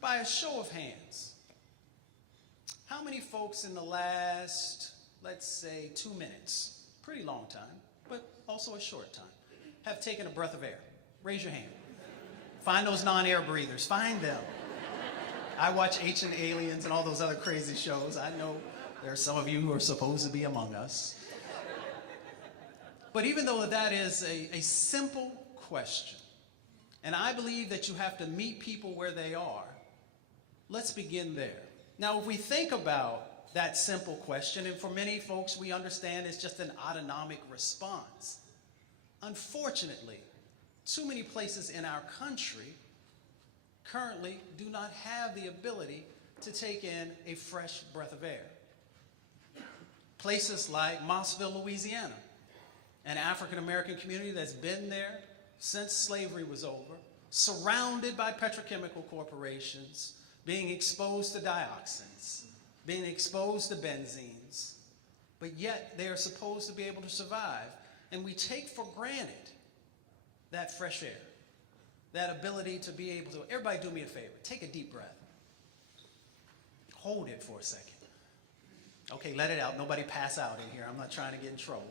By a show of hands, how many folks in the last, let's say, 2 minutes, pretty long time, but also a short time, have taken a breath of air? Raise your hand. Find those non-air breathers. Find them. I watch Ancient Aliens and all those other crazy shows. I know there are some of you who are supposed to be among us. But even though that is a simple question, and I believe that you have to meet people where they are, let's begin there. Now, if we think about that simple question, and for many folks we understand it's just an autonomic response, unfortunately, too many places in our country currently do not have the ability to take in a fresh breath of air. Places like Mossville, Louisiana, an African-American community that's been there since slavery was over, surrounded by petrochemical corporations, being exposed to dioxins, being exposed to benzenes, but yet they are supposed to be able to survive. And we take for granted that fresh air, that ability to be able to, everybody do me a favor, take a deep breath. Hold it for a second. Okay, let it out. Nobody pass out in here. I'm not trying to get in trouble.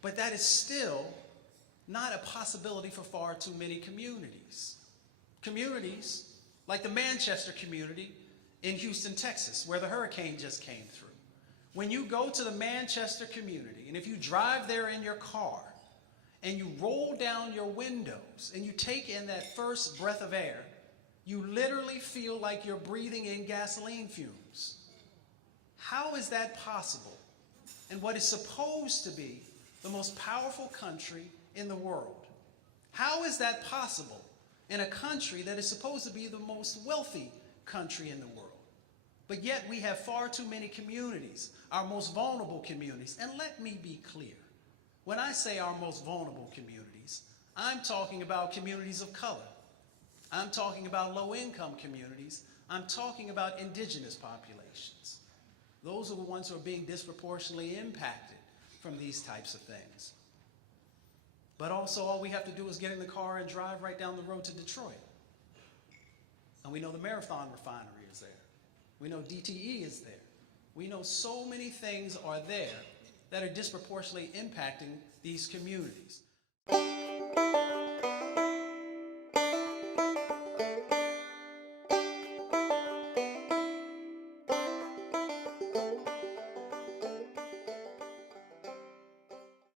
But that is still not a possibility for far too many communities. Communities like the Manchester community in Houston, Texas, where the hurricane just came through. When you go to the Manchester community, and if you drive there in your car, and you roll down your windows, and you take in that first breath of air, you literally feel like you're breathing in gasoline fumes. How is that possible in what is supposed to be the most powerful country in the world? How is that possible in a country that is supposed to be the most wealthy country in the world? But yet we have far too many communities, our most vulnerable communities. And let me be clear. When I say our most vulnerable communities, I'm talking about communities of color. I'm talking about low-income communities. I'm talking about indigenous populations. Those are the ones who are being disproportionately impacted from these types of things. But also all we have to do is get in the car and drive right down the road to Detroit. And we know the Marathon refinery is there. We know DTE is there. We know so many things are there that are disproportionately impacting these communities.